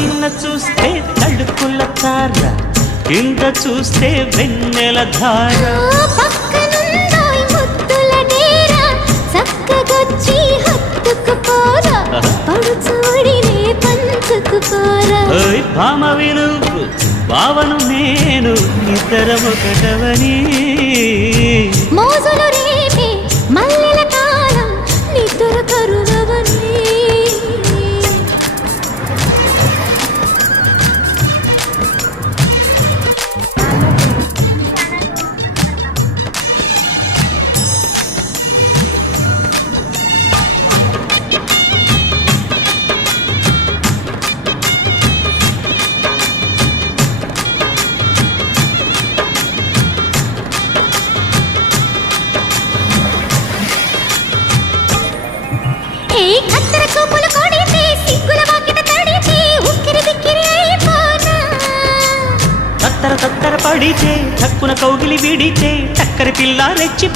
పైన చూస్తే తడుకుల తార, కింద చూస్తే వెన్నెల ధార. పక్కనుందోయ్ ముద్దుల డేరా, చక్కగొచ్చి హత్తుకుపోరా, పడుచోడినే పంచుకుపోరా. ఓయ్ భామ వినుపు భావను నేను, ఇద్దరమొకటవని. మోజులు రేపే మల్లెల కాలం, నిద్ర కరువవని. కత్తెర చూపులు కొడితే, సిగ్గుల వాకిట తడితే, ఉక్కిరి బిక్కిరి అయిపోనా. తత్తర తత్తర పడితే, తక్కున కౌగిలి విడితే, చక్కరి పిల్ల రెచ్చి